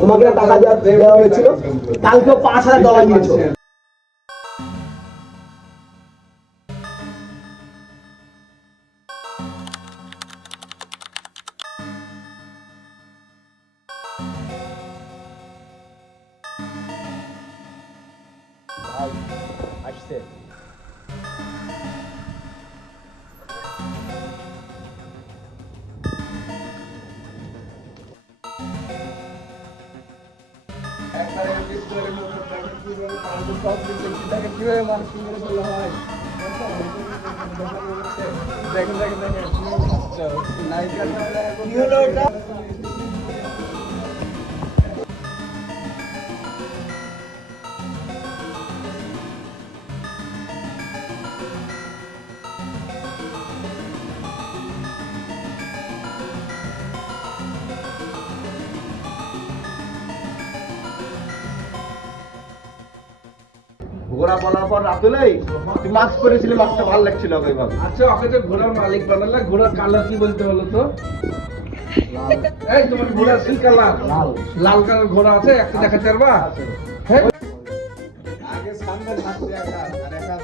তোমাকে টাকা দেওয়া হয়েছিল, কালকে $5,000 নিয়েছো। আসছে দেখেন ঘোড়া বলার পর রাতুলেই তুই মাছ করেছিলি, মাছটা ভালো লাগছিল ওইভাবে। আচ্ছা, ওকে তো ঘোড়ার মালিক বানালে, ঘোড়ার কালার কি বলতে হলো তো? এই তোমার ঘোড়ার কি কালার? লাল কালার ঘোড়া আছে, একটা দেখাতে পারবা? হ্যাঁ, আগে সামনে থাকতে একা আর একা